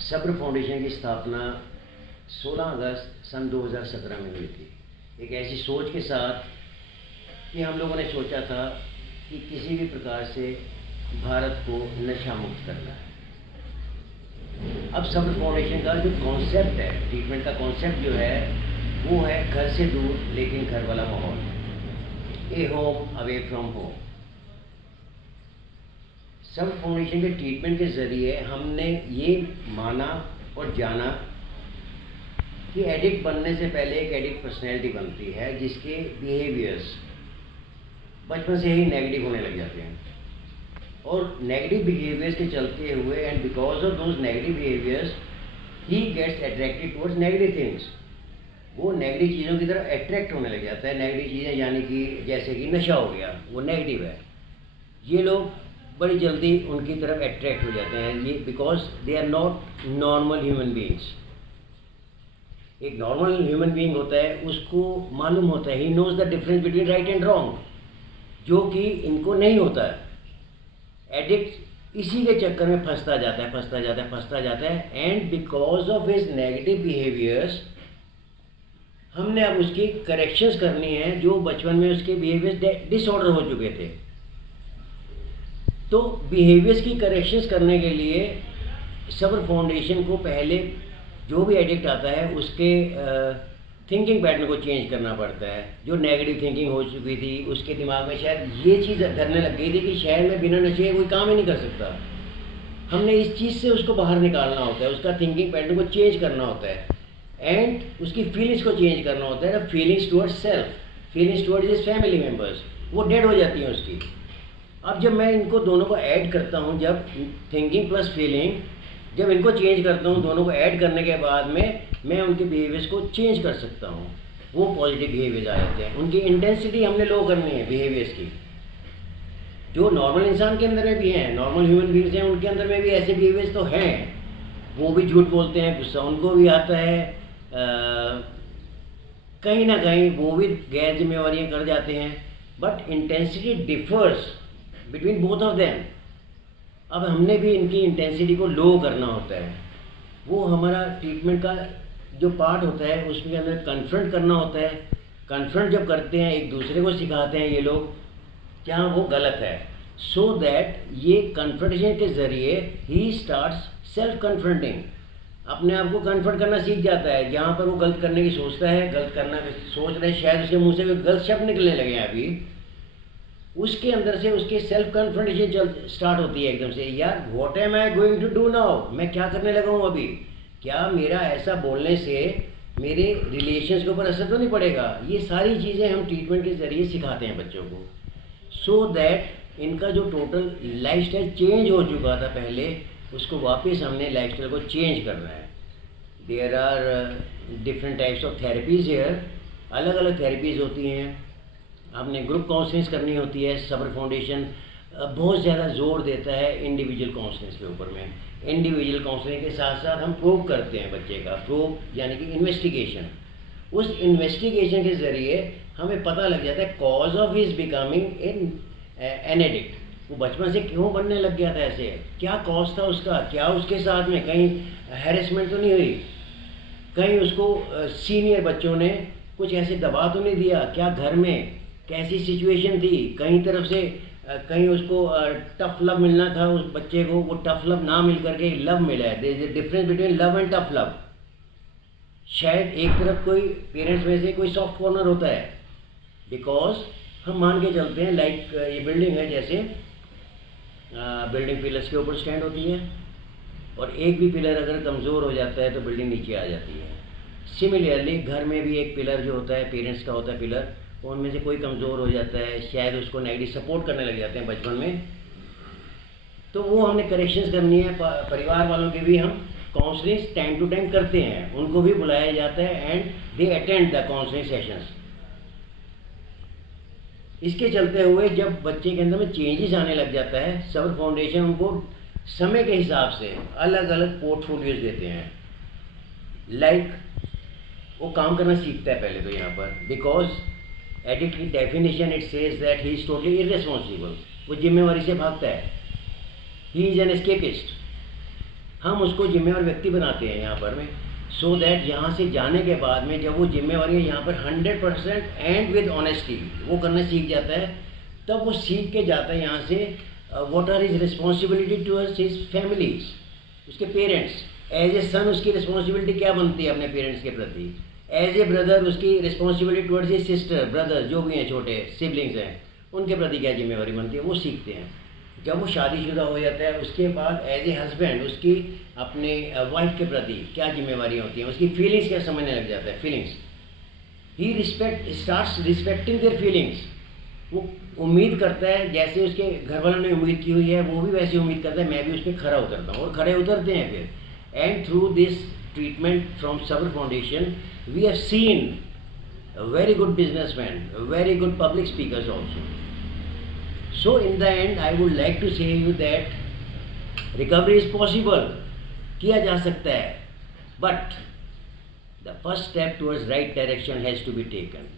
सब्र फाउंडेशन की स्थापना 16 अगस्त सन 2017 में हुई थी। एक ऐसी सोच के साथ कि हम लोगों ने सोचा था कि किसी भी प्रकार से भारत को नशा मुक्त करना है। अब सब्र फाउंडेशन का जो कॉन्सेप्ट है, ट्रीटमेंट का कॉन्सेप्ट जो है वो है घर से दूर लेकिन घर वाला माहौल, ए होम अवे फ्रॉम होम। सब्र फाउंडेशन के ट्रीटमेंट के ज़रिए हमने ये माना और जाना कि एडिक्ट बनने से पहले एक एडिक्ट पर्सनैलिटी बनती है जिसके बिहेवियर्स बचपन से ही नेगेटिव होने लग जाते हैं, और नेगेटिव बिहेवियर्स के चलते हुए and because of those negative behaviours he gets attracted towards negative things. वो नेगेटिव चीज़ों की तरफ अट्रैक्ट होने लग जाता है। नेगेटिव चीज़ें यानी कि जैसे कि नशा हो गया, वो नेगेटिव है। ये लोग बड़ी जल्दी उनकी तरफ अट्रैक्ट हो जाते हैं, ये because they are not normal human beings. एक नॉर्मल ह्यूमन बीइंग होता है, उसको मालूम होता है, he knows the difference between right and wrong, जो कि इनको नहीं होता है। एडिक्ट इसी के चक्कर में फंसता जाता है and because of his negative behaviours हमने अब उसकी करेक्शंस करनी है जो बचपन में उसके बिहेवियर्स डिसऑर्डर हो चुके थे। तो बिहेवियर्स की करेक्शंस करने के लिए सब्र फाउंडेशन को पहले जो भी एडिक्ट आता है उसके थिंकिंग पैटर्न को चेंज करना पड़ता है। जो नेगेटिव थिंकिंग हो चुकी थी उसके दिमाग में शायद ये चीज़ धरने लग गई थी कि शायद मैं बिना नशे कोई काम ही नहीं कर सकता। हमने इस चीज़ से उसको बाहर निकालना होता है, उसका थिंकिंग पैटर्न को चेंज करना होता है एंड उसकी फीलिंग्स को चेंज करना होता है। Feelings towards self, feelings towards his family members, वो डेड हो जाती हैं उसकी। अब जब मैं इनको दोनों को ऐड करता हूँ, जब थिंकिंग प्लस फीलिंग, जब इनको चेंज करता हूँ, दोनों को ऐड करने के बाद में मैं उनके बिहेवियर्स को चेंज कर सकता हूँ। वो पॉजिटिव बिहेवियर्स आ जाते हैं। उनकी इंटेंसिटी हमने लो करनी है बिहेवियर्स की, जो नॉर्मल इंसान के अंदर में भी हैं, नॉर्मल ह्यूमन बींग्स हैं, उनके अंदर में भी ऐसे बिहेवियर्स तो हैं। वो भी झूठ बोलते हैं, गुस्सा उनको भी आता है, कहीं ना कहीं वो भी गैर जिम्मेवारियाँ कर जाते हैं, but intensity differs between both of them. अब हमने भी इनकी इंटेंसिटी को लो करना होता है। वो हमारा ट्रीटमेंट का जो पार्ट होता है उसमें हमें कन्फ्रंट करना होता है। कन्फ्रंट जब करते हैं, एक दूसरे को सिखाते हैं ये लोग क्या वो गलत है, सो दैट ये कन्फ्रंटेशन के ज़रिए ही स्टार्ट्स सेल्फ कन्फ्रंटिंग, अपने आप को कन्फ्रंट करना सीख जाता है। जहाँ पर वो गलत करने की सोचता है, गलत करना सोच रहे, शायद उसके मुँह से भी गलत शब्द निकलने लगे हैं अभी, उसके अंदर से उसके सेल्फ कन्फ्रंटेशन चल स्टार्ट होती है एकदम से। यार what am I going to do now, मैं क्या करने लगा हूँ अभी, क्या मेरा ऐसा बोलने से मेरे रिलेशंस के ऊपर असर तो नहीं पड़ेगा। ये सारी चीज़ें हम ट्रीटमेंट के ज़रिए सिखाते हैं बच्चों को, सो दैट इनका जो टोटल लाइफस्टाइल चेंज हो चुका था पहले, उसको वापस हमने लाइफस्टाइल को चेंज करना है। There are different types of therapies here, अलग अलग थेरेपीज़ होती हैं। हमने ग्रुप काउंसलिंग करनी होती है। सब्र फाउंडेशन बहुत ज़्यादा जोर देता है इंडिविजुअल काउंसलिंग के ऊपर में। इंडिविजुअल काउंसलिंग के साथ साथ हम प्रोब करते हैं बच्चे का, प्रोब यानी कि इन्वेस्टिगेशन। उस इन्वेस्टिगेशन के ज़रिए हमें पता लग जाता है cause of his becoming an addict. वो बचपन से क्यों बनने लग गया था ऐसे, क्या कॉज था उसका, क्या उसके साथ में कहीं हैरेसमेंट तो नहीं हुई, कहीं उसको सीनियर बच्चों ने कुछ ऐसे दबा तो नहीं दिया, क्या घर में कैसी सिचुएशन थी, कहीं तरफ से कहीं उसको टफ लव मिलना था उस बच्चे को, वो टफ लव ना मिल करके लव मिला है। There is a difference between love and tough love. शायद एक तरफ कोई पेरेंट्स में से कोई सॉफ्ट कॉर्नर होता है, बिकॉज हम मान के चलते हैं लाइक ये बिल्डिंग है, जैसे बिल्डिंग पिलर्स के ऊपर स्टैंड होती है और एक भी पिलर अगर कमज़ोर हो जाता है तो बिल्डिंग नीचे आ जाती है। सिमिलरली घर में भी एक पिलर जो होता है, पेरेंट्स का होता है पिलर, उनमें से कोई कमज़ोर हो जाता है, शायद उसको नेगेटिव सपोर्ट करने लग जाते हैं बचपन में, तो वो हमने करेक्शंस करनी है। परिवार वालों के भी हम काउंसलिंग टाइम टू टाइम करते हैं, उनको भी बुलाया जाता है and they attend the counselling sessions. इसके चलते हुए जब बच्चे के अंदर में चेंजेस आने लग जाता है, सब्र फाउंडेशन उनको समय के हिसाब से अलग अलग पोर्टफोलियोज देते हैं। लाइक वो काम करना सीखता है पहले तो यहाँ पर, बिकॉज एडिक्ट की definition it says that he is totally irresponsible, वो जिम्मेवारी से भागता है, ही इज एन एस्केपिस्ट। हम उसको जिम्मेवार व्यक्ति बनाते हैं यहाँ पर में, सो दैट यहाँ से जाने के बाद में जब वो जिम्मेवारी यहाँ पर 100% एंड विद ऑनेस्टी वो करना सीख जाता है, तब वो सीख के जाता है यहाँ से what are his responsibility towards his families, उसके पेरेंट्स। एज ए सन उसकी रिस्पॉन्सिबिलिटी क्या बनती है अपने पेरेंट्स के प्रति, एज ए ब्रदर उसकी responsibility towards his sister brother जो भी हैं छोटे सिबलिंग्स हैं उनके प्रति क्या जिम्मेवारी बनती है वो सीखते हैं। जब वो शादीशुदा हो जाता है उसके बाद एज ए हस्बैंड उसकी अपने वाइफ के प्रति क्या जिम्मेवारी होती हैं, उसकी फीलिंग्स क्या समझने लग जाता है, feelings he starts respecting their feelings. वो उम्मीद करता है जैसे उसके घर वालों ने उम्मीद की हुई है वो भी वैसी उम्मीद करता है मैं भी उस पर खरा उतरता हूँ और खड़े उतरते हैं फिर। And through this treatment from Sabar foundation we have seen very good businessmen, very good public speakers also. So in the end I would like to say you that recovery is possible, किया जा सकता है, but the first step towards right direction has to be taken.